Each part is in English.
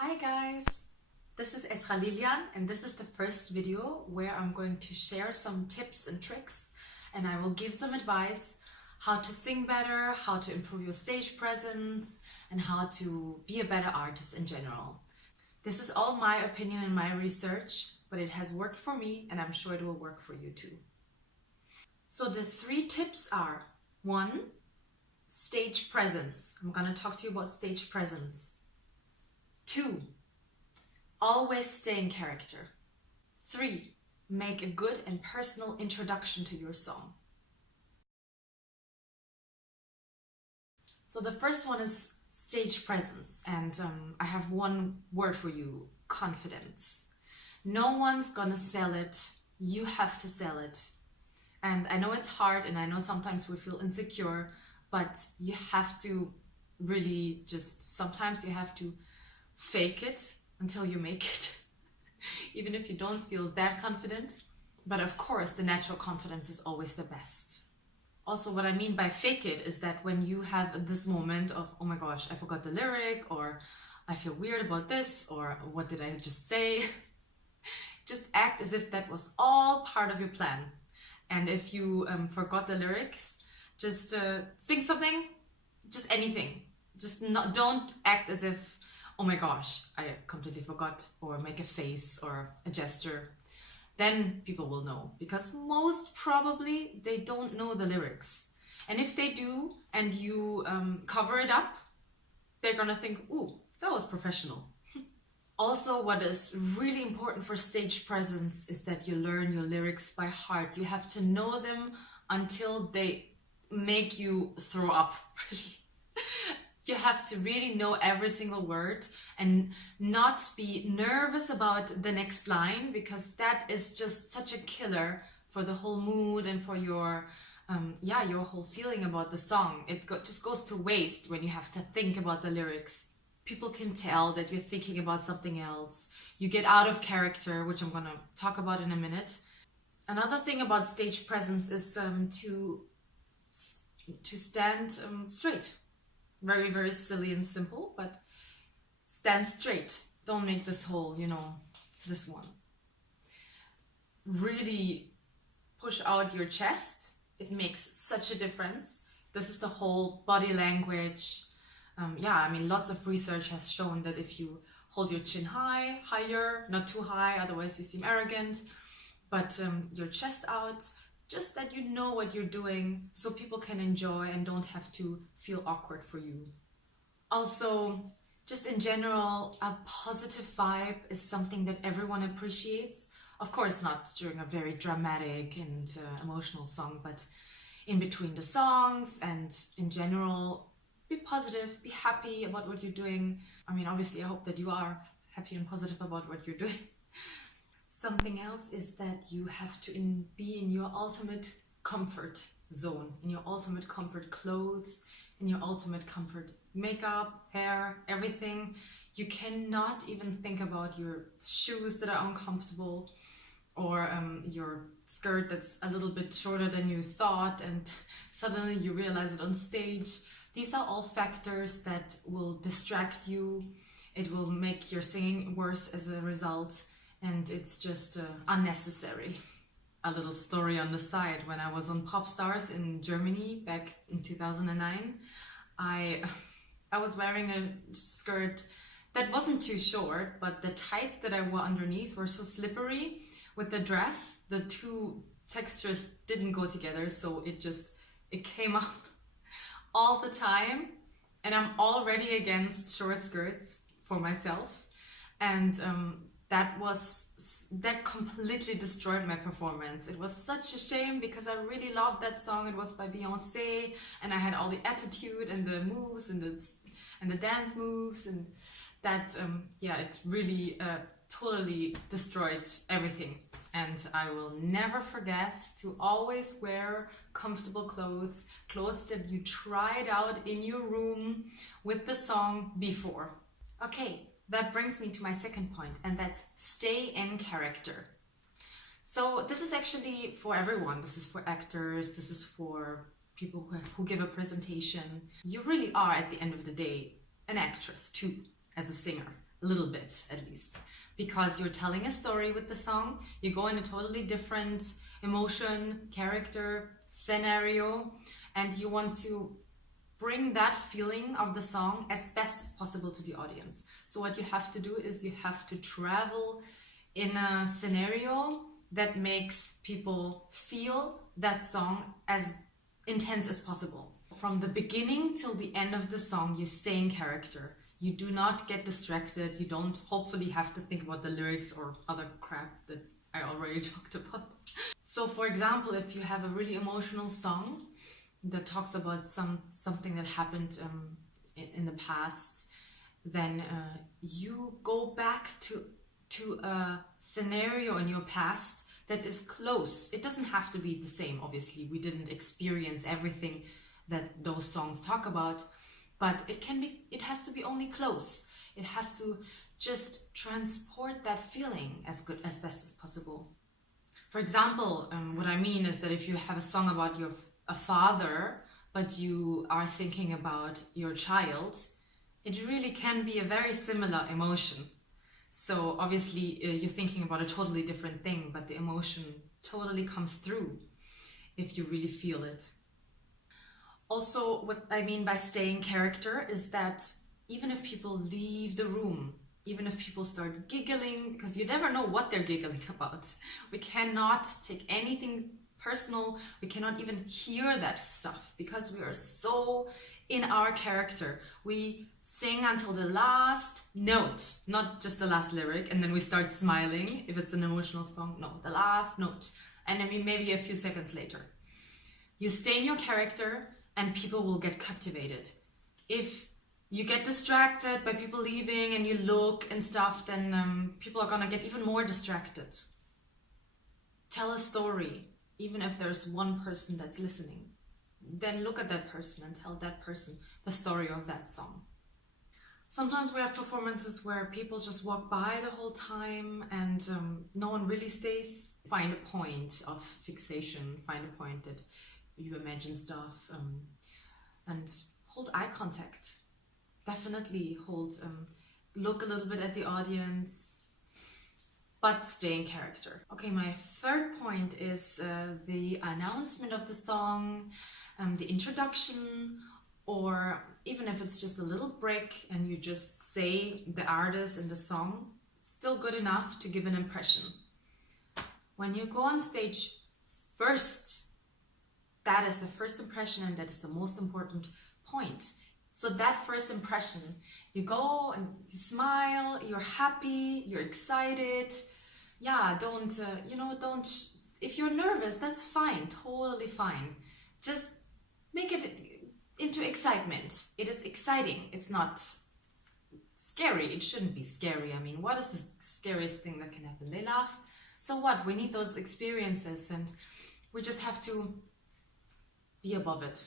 Hi guys, this is Esra Lilian and this is the first video where I'm going to share some tips and tricks and I will give some advice how to sing better, how to improve your stage presence and how to be a better artist in general. This is all my opinion and my research, but it has worked for me and I'm sure it will work for you too. So the 3 tips are: 1. Stage presence. I'm gonna talk to you about stage presence. 2. Always stay in character. 3. Make a good and personal introduction to your song. So the first one is stage presence, and I have one word for you: confidence. No one's gonna sell it, you have to sell it. And I know it's hard and I know sometimes we feel insecure, but you have to really sometimes you have to fake it until you make it, even if you don't feel that confident. But of course, the natural confidence is always the best. Also, what I mean by fake it is that when you have this moment of, oh my gosh, I forgot the lyric, or I feel weird about this, or what did I just say? Just act as if that was all part of your plan. And if you forgot the lyrics, just sing something, just anything. Don't act as if, oh my gosh, I completely forgot, or make a face or a gesture. Then people will know, because most probably they don't know the lyrics. And if they do and you cover it up, they're gonna think, ooh, that was professional. Also, what is really important for stage presence is that you learn your lyrics by heart. You have to know them until they make you throw up, really. You have to really know every single word and not be nervous about the next line, because that is just such a killer for the whole mood and for your your whole feeling about the song. It just goes to waste when you have to think about the lyrics. People can tell that you're thinking about something else. You get out of character, which I'm gonna talk about in a minute. Another thing about stage presence is to stand straight. Very, very silly and simple, but stand straight. Don't make this whole, this one. Really push out your chest. It makes such a difference. This is the whole body language. Lots of research has shown that if you hold your chin higher, not too high, otherwise you seem arrogant, but your chest out, just that you know what you're doing, so people can enjoy and don't have to feel awkward for you. Also, just in general, a positive vibe is something that everyone appreciates. Of course, not during a very dramatic and emotional song, but in between the songs and in general, be positive, be happy about what you're doing. Obviously, I hope that you are happy and positive about what you're doing. Something else is that you have to be in your ultimate comfort zone, in your ultimate comfort clothes, in your ultimate comfort makeup, hair, everything. You cannot even think about your shoes that are uncomfortable, or your skirt that's a little bit shorter than you thought and suddenly you realize it on stage. These are all factors that will distract you. It will make your singing worse as a result. And it's just unnecessary. A little story on the side: when I was on Popstars in Germany back in 2009, I was wearing a skirt that wasn't too short, but the tights that I wore underneath were so slippery with the dress. The two textures didn't go together, so it came up all the time. And I'm already against short skirts for myself. And that completely destroyed my performance. It was such a shame, because I really loved that song. It was by Beyoncé and I had all the attitude and the moves and the dance moves, and that it really totally destroyed everything. And I will never forget to always wear comfortable clothes that you tried out in your room with the song before. Okay. That brings me to my second point, and that's stay in character. So this is actually for everyone. This is for actors, this is for people who give a presentation. You really are, at the end of the day, an actress too, as a singer. a little bit at least, because you're telling a story with the song. You go in a totally different emotion, character, scenario, and you want to bring that feeling of the song as best as possible to the audience. So what you have to do is you have to travel in a scenario that makes people feel that song as intense as possible. From the beginning till the end of the song, you stay in character. You do not get distracted. You don't hopefully have to think about the lyrics or other crap that I already talked about. So for example, if you have a really emotional song that talks about something that happened in the past, then you go back to a scenario in your past that is close. It doesn't have to be the same, obviously. We didn't experience everything that those songs talk about, but it has to be only close. It has to just transport that feeling as best as possible. For example, what I mean is that if you have a song about a father, but you are thinking about your child, it really can be a very similar emotion. So obviously you're thinking about a totally different thing, but the emotion totally comes through if you really feel it. Also, what I mean by staying in character is that even if people leave the room, even if people start giggling, because you never know what they're giggling about. We cannot take anything personal. We cannot even hear that stuff because we are so in our character. We sing until the last note, not just the last lyric, and then we start smiling if it's an emotional song. No, the last note. And then maybe a few seconds later. You stay in your character and people will get captivated. If you get distracted by people leaving and you look and stuff, then people are gonna get even more distracted. Tell a story, even if there's one person that's listening. Then look at that person and tell that person the story of that song. Sometimes we have performances where people just walk by the whole time and no one really stays. Find a point of fixation, find a point that you imagine stuff, and hold eye contact. Definitely look a little bit at the audience, but stay in character. Okay, my third point is the announcement of the song, the introduction, or even if it's just a little break and you just say the artist in the song, it's still good enough to give an impression. When you go on stage first, that is the first impression and that is the most important point. So that first impression, you go and you smile, you're happy, you're excited. Yeah, don't, if you're nervous, that's fine, totally fine. Just make it into excitement. It is exciting. It's not scary. It shouldn't be scary. I mean, what is the scariest thing that can happen? They laugh. So what? We need those experiences and we just have to be above it.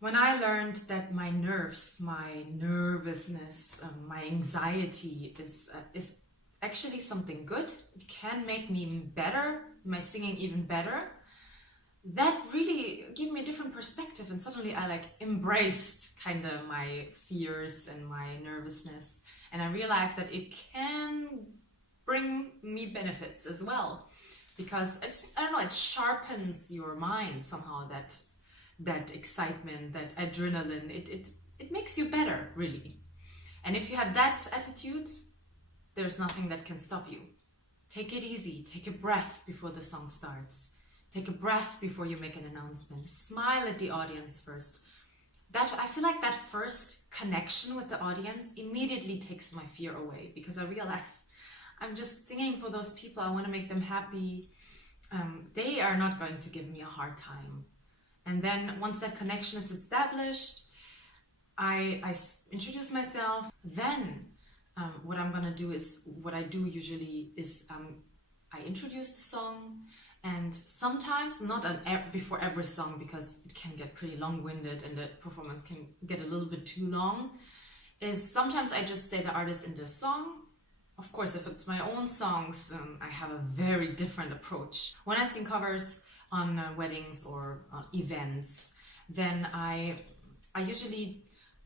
When I learned that my nerves, my nervousness, my anxiety is actually something good, it can make me better, my singing even better, that really gave me a different perspective, and suddenly I embraced kind of my fears and my nervousness, and I realized that it can bring me benefits as well, because it sharpens your mind somehow, that excitement, that adrenaline, it makes you better, really. And if you have that attitude, there's nothing that can stop you. Take it easy, take a breath before the song starts. Take a breath before you make an announcement. Smile at the audience first. I feel like that first connection with the audience immediately takes my fear away, because I realize I'm just singing for those people. I want to make them happy. They are not going to give me a hard time. And then once that connection is established, I introduce myself. Then what I'm going to do is, what I do usually is I introduce the song, and sometimes, not before every song, because it can get pretty long-winded and the performance can get a little bit too long, is sometimes I just say the artist in the song. Of course, if it's my own songs, I have a very different approach. When I sing covers on weddings or events, then I usually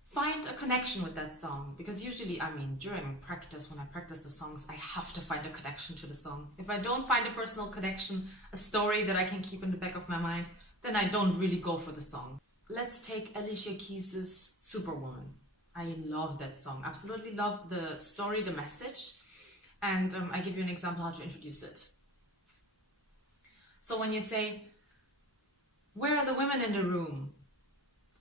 find a connection with that song, because usually, I mean, during practice, when I practice the songs, I have to find a connection to the song. If I don't find a personal connection, a story that I can keep in the back of my mind, then I don't really go for the song. Let's take Alicia Keys' Superwoman. I love that song. Absolutely love the story, the message. And I give you an example how to introduce it. So when you say, "Where are the women in the room?"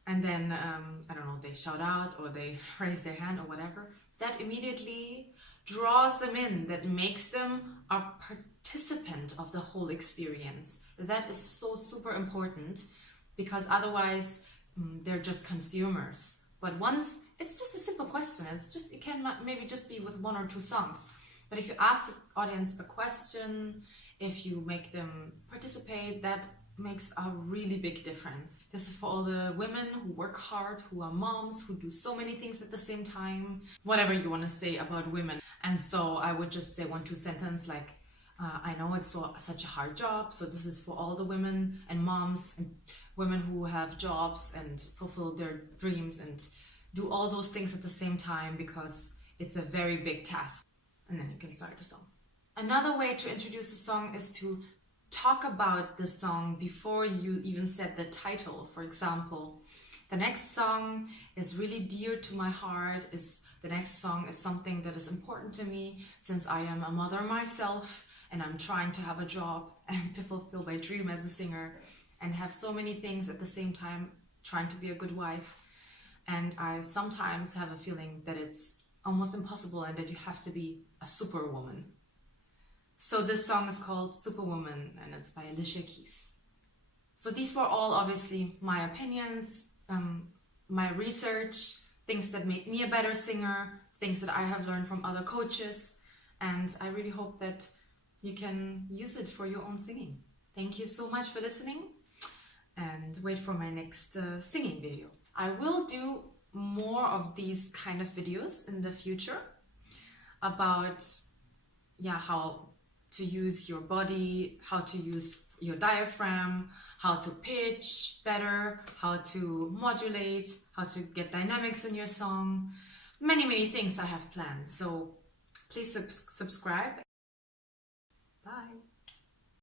And then, I don't know, they shout out or they raise their hand or whatever, that immediately draws them in, that makes them a participant of the whole experience. That is so super important, because otherwise they're just consumers. But once, it's just a simple question, it can maybe just be with 1 or 2 songs. But if you ask the audience a question, if you make them participate, that makes a really big difference. This is for all the women who work hard, who are moms, who do so many things at the same time, whatever you want to say about women. And so I would just say 1-2 sentences like, I know it's such a hard job, so this is for all the women and moms and women who have jobs and fulfill their dreams and do all those things at the same time, because it's a very big task. And then you can start the song. Another way to introduce the song is to talk about the song before you even said the title. For example, the next song is really dear to my heart, the next song is something that is important to me since I am a mother myself and I'm trying to have a job and to fulfill my dream as a singer and have so many things at the same time, trying to be a good wife. And I sometimes have a feeling that it's almost impossible and that you have to be a superwoman. So this song is called Superwoman and it's by Alicia Keys. So these were all obviously my opinions, my research, things that made me a better singer, things that I have learned from other coaches, and I really hope that you can use it for your own singing. Thank you so much for listening, and wait for my next singing video. I will do more of these kind of videos in the future about how to use your body, how to use your diaphragm, how to pitch better, how to modulate, how to get dynamics in your song. Many things I have planned. So please subscribe. Bye.